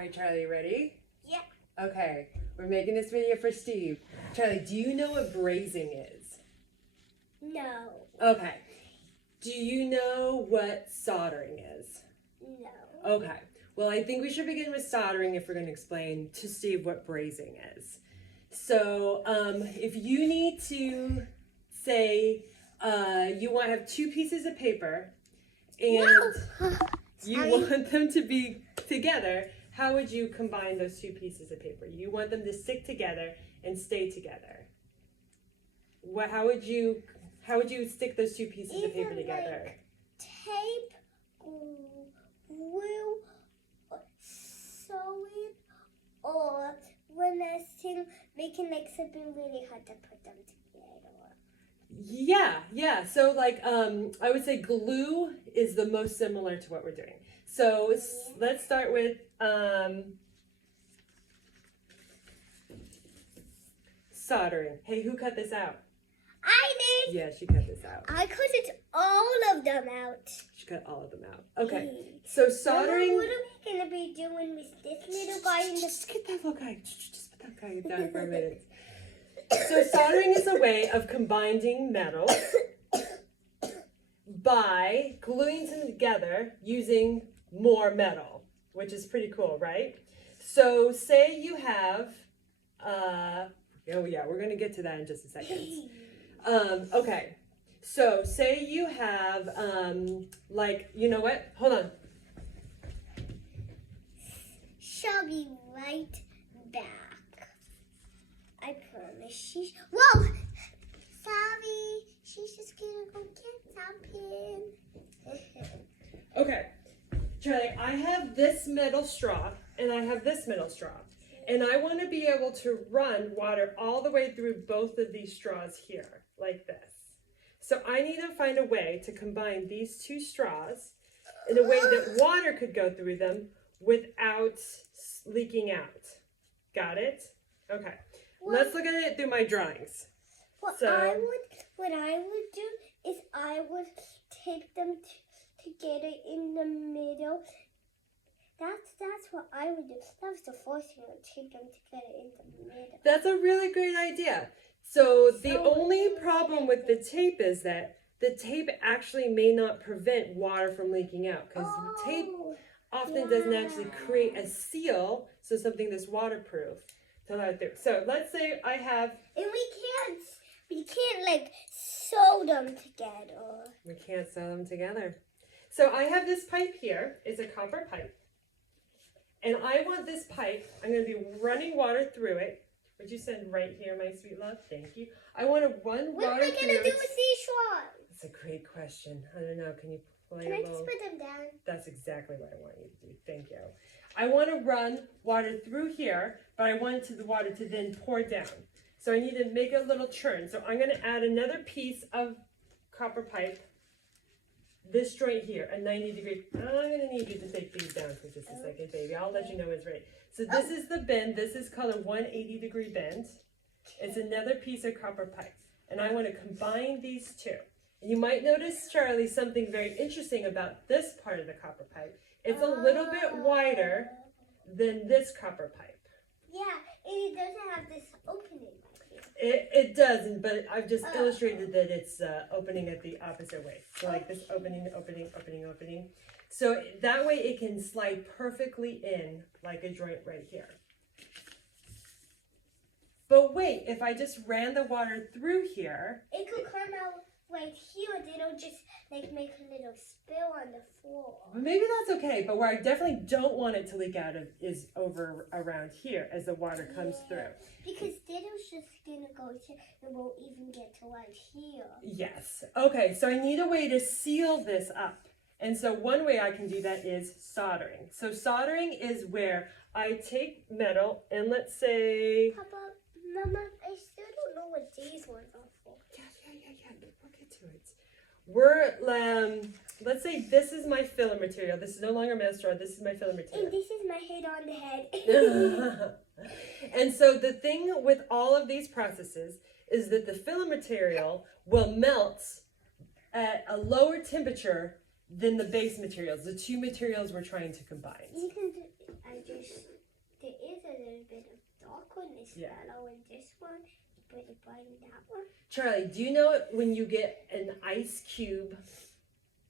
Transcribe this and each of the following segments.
All right, Charlie, ready? Yeah. Okay, we're making this video for Steve. Charlie, do you know what brazing is? No. Okay. Do you know what soldering is? No. Okay. Well, I think we should begin with soldering if we're going to explain to Steve what brazing is. So, if you need to say you want to have two pieces of paper and you want them to be together, how would you combine those two pieces of paper? You want them to stick together and stay together. How would you stick those two pieces of paper together? Like tape, glue, sew it, or when I sing, making like something really hard to put them together. Yeah. So like, I would say glue is the most similar to what we're doing. So let's start with soldering. Hey, who cut this out? I did. Yeah, she cut this out. I cut all of them out. She cut all of them out. Okay. So soldering. Mama, what are we gonna be doing with this little guy in the? Just get that little guy. Just put that guy down for a minute. So soldering is a way of combining metals by gluing them together using more metal, which is pretty cool, right? So say you have, oh yeah, we're gonna get to that in just a second. Okay, so say you have, like, you know what? Hold on. She'll be right back. I promise. Whoa! Sorry. She's just gonna go get something. Okay, Charlie, I have this metal straw and I have this metal straw. And I want to be able to run water all the way through both of these straws here, like this. So I need to find a way to combine these two straws in a way that water could go through them without leaking out. Got it? Okay. Let's look at it through my drawings. What I would do is I would tape them together in the middle. That's what I would do. That was the first thing. I would tape them together in the middle. That's a really great idea. So the only problem with the tape is that the tape actually may not prevent water from leaking out because the tape often doesn't actually create a seal, so something that's waterproof. So let's say I have. And we can't like sew them together. We can't sew them together. So I have this pipe here. It's a copper pipe. And I want this pipe, I'm going to be running water through it. Would you send right here, my sweet love? Thank you. I want to run water through it. What am I going to do with these straws? That's a great question. I don't know. Can you play Can a I little? just put them down? That's exactly what I want you to do. Thank you. I want to run water through here, but I want the water to then pour down. So I need to make a little churn. So I'm going to add another piece of copper pipe. This joint here, a 90-degree. I'm going to need you to take these down for just a second, baby. I'll let you know when it's ready. So this is the bend. This is called a 180-degree bend. It's another piece of copper pipe. And I want to combine these two. And you might notice, Charlie, something very interesting about this part of the copper pipe. It's a little bit wider than this copper pipe. Yeah, and it doesn't have this opening right here. It doesn't, but I've just illustrated that it's opening it the opposite way. So like this opening. So that way it can slide perfectly in like a joint right here. But wait, if I just ran the water through here. It could come out right here and it'll just like make a little spill on the floor. Well, maybe that's okay, but where I definitely don't want it to leak out of is over around here as the water comes through. Because then it's just gonna go to, it won't even get to right here. Yes. Okay, so I need a way to seal this up. And so one way I can do that is soldering. So soldering is where I take metal and let's say... Papa, Mama, I still don't know what these ones are for. Yeah. We'll get to it. Let's say this is my filler material. This is no longer metal straw. This is my filler material. And this is my head on the head. And so the thing with all of these processes is that the filler material will melt at a lower temperature than the base materials, the two materials we're trying to combine. You can do, I just this Yeah. metal and this one, put it behind that one. Charlie, do you know when you get an ice cube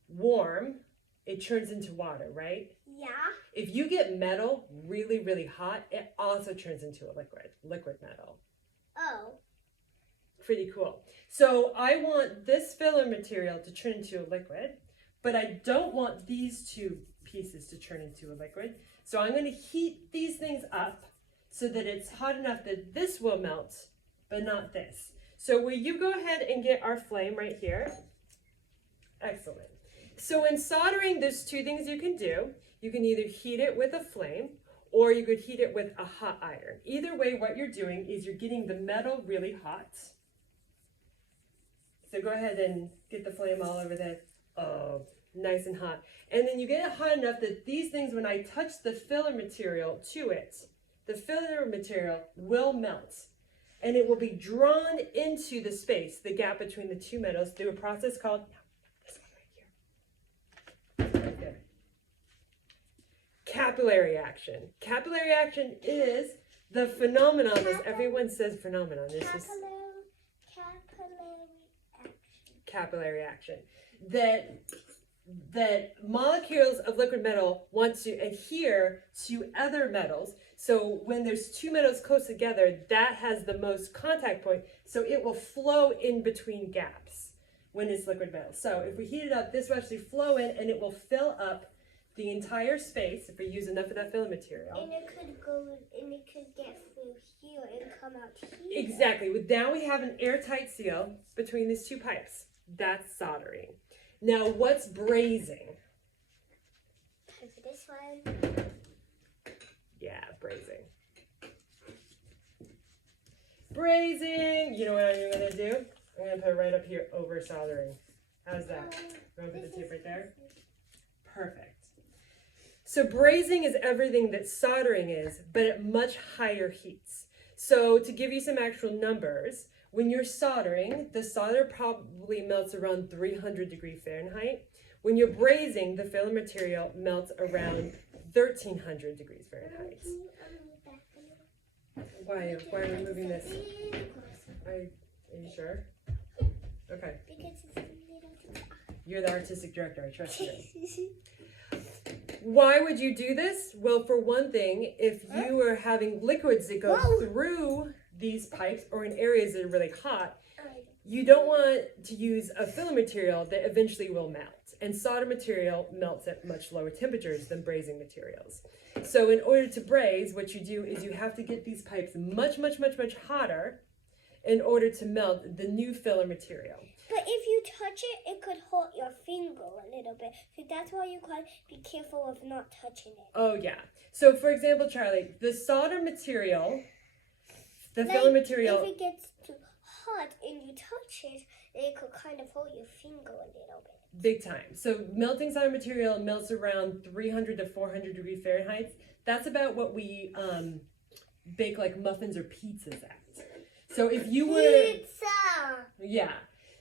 warm, it turns into water, right? Yeah. If you get metal really, really hot, it also turns into a liquid metal. Oh. Pretty cool. So I want this filler material to turn into a liquid, but I don't want these two pieces to turn into a liquid. So I'm going to heat these things up so that it's hot enough that this will melt, but not this. So will you go ahead and get our flame right here? Excellent. So in soldering, there's two things you can do. You can either heat it with a flame, or you could heat it with a hot iron. Either way, what you're doing is you're getting the metal really hot. So go ahead and get the flame all over that. Oh, nice and hot. And then you get it hot enough that these things, when I touch the filler material to it, the filler material will melt. And it will be drawn into the space, the gap between the two metals, through a process called, this one right here. Right there. Capillary action. Capillary action is the phenomenon, as everyone says phenomenon. It's just capillary action. That molecules of liquid metal want to adhere to other metals. So when there's two metals close together, that has the most contact point. So it will flow in between gaps when it's liquid metal. So if we heat it up, this will actually flow in and it will fill up the entire space if we use enough of that filler material. And it could go, and it could get through here and come out here. Exactly. Now we have an airtight seal between these two pipes. That's soldering. Now, what's brazing? Time for this one. Yeah, brazing. Brazing! You know what I'm going to do? I'm going to put it right up here over soldering. How's that? You want to put the tape right there? Perfect. So brazing is everything that soldering is, but at much higher heats. So to give you some actual numbers, when you're soldering, the solder probably melts around 300 degrees Fahrenheit. When you're brazing, the filler material melts around 1300 degrees Fahrenheit. Why are we moving this? Are you sure? Okay. Because it's a little too. You're the artistic director, I trust you. Why would you do this? Well, for one thing, if you are having liquids that go through these pipes or in areas that are really hot, you don't want to use a filler material that eventually will melt. And solder material melts at much lower temperatures than brazing materials. So in order to braze, what you do is you have to get these pipes much, much, much, much hotter in order to melt the new filler material. But if you touch it, it could hurt your finger a little bit. So that's why you gotta be careful of not touching it. Oh yeah. So for example, Charlie, the solder material, the filler material. If it gets too hot and you touch it, it could kind of hurt your finger a little bit. Big time. So melting solder material melts around 300 to 400 degrees Fahrenheit. That's about what we bake like muffins or pizzas at. So if you were... Pizza! Yeah.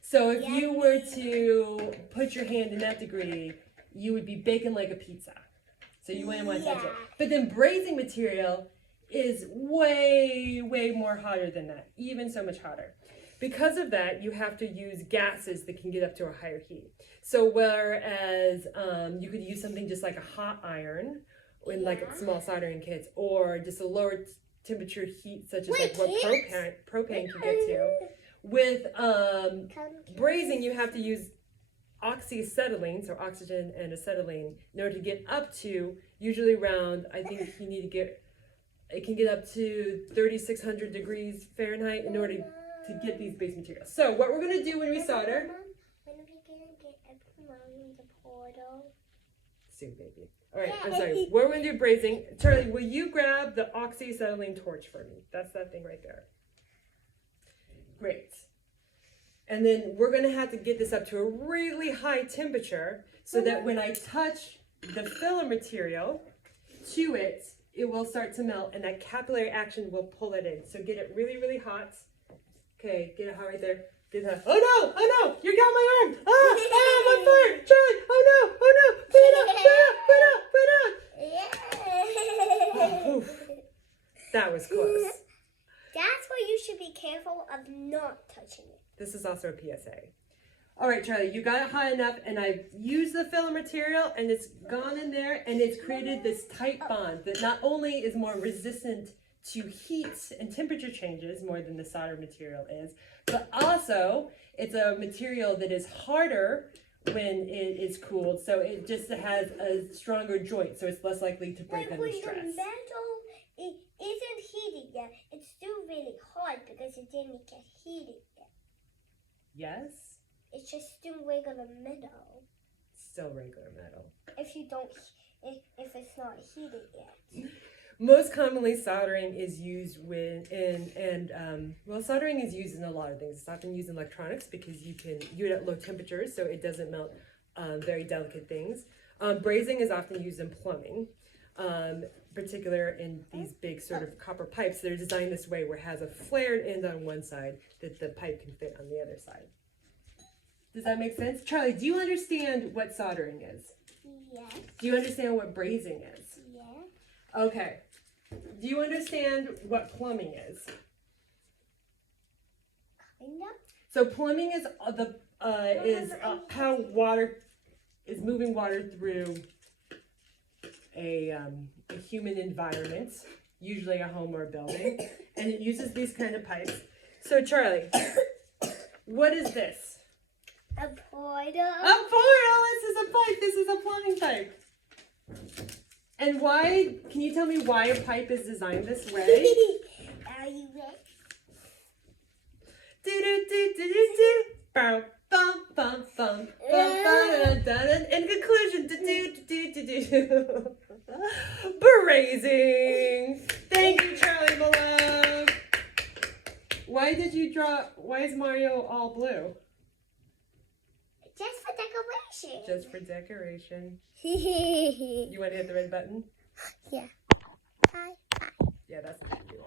So if you were to put your hand in that degree, you would be baking like a pizza. So you wouldn't want to touch it. But then brazing material is way, way more hotter than that. Even so much hotter. Because of that, you have to use gases that can get up to a higher heat. So whereas you could use something just like a hot iron in like small soldering kits, or just a lower temperature heat such as like what propane can get to. With brazing, you have to use oxyacetylene, so oxygen and acetylene, in order to get up to, usually around, I think you need to get, it can get up to 3,600 degrees Fahrenheit in order to get these base materials. So what we're going to do when we solder... When are we going to get everyone in the portal? Soon, baby. All right, I'm sorry. What we're going to do brazing. Charlie, will you grab the oxyacetylene torch for me? That's that thing right there. Great. And then we're going to have to get this up to a really high temperature so that when I touch the filler material to it, it will start to melt and that capillary action will pull it in. So get it really, really hot. Okay, get it hot right there. Get it hot. Oh no! Oh no! You got my arm! Ah! Ah! I'm on fire! Charlie! Oh no! Oh no! Put it out! Put it out! Put it out! Oh, oof. That was close. That's why you should be careful of not touching it. This is also a PSA. All right, Charlie, you got it high enough, and I've used the filler material, and it's gone in there, and it's created this tight bond that not only is more resistant to heat and temperature changes more than the solder material is, but also it's a material that is harder when it is cooled, so it just has a stronger joint, so it's less likely to break under stress. The metal it isn't heated yet. It's still really hard because it didn't get heated yet. Yes? It's just still regular metal. Still regular metal. If it's not heated yet. Most commonly, soldering is used soldering is used in a lot of things. It's often used in electronics because you can use it at low temperatures, so it doesn't melt very delicate things. Brazing is often used in plumbing, particular in these big sort of copper pipes. They're designed this way where it has a flared end on one side that the pipe can fit on the other side. Does that make sense? Charlie, do you understand what soldering is? Yes. Do you understand what brazing is? Yeah. Okay. Do you understand what plumbing is? Kind of. So plumbing is how water is moving water through a human environment, usually a home or a building, and it uses these kind of pipes. So Charlie, what is this? A portal. A portal! This is a pipe. This is a plumbing pipe. And why? Can you tell me why a pipe is designed this way? Are you ready? Do do do do do do. Bum bum bum bum bum bum da da. In conclusion, do do do do do do. Brazing. Thank you, Charlie Below. Why did you draw? Why is Mario all blue? Just for decoration. Just for decoration. You want to hit the red button? Yeah. Bye. Yeah, that's what you do.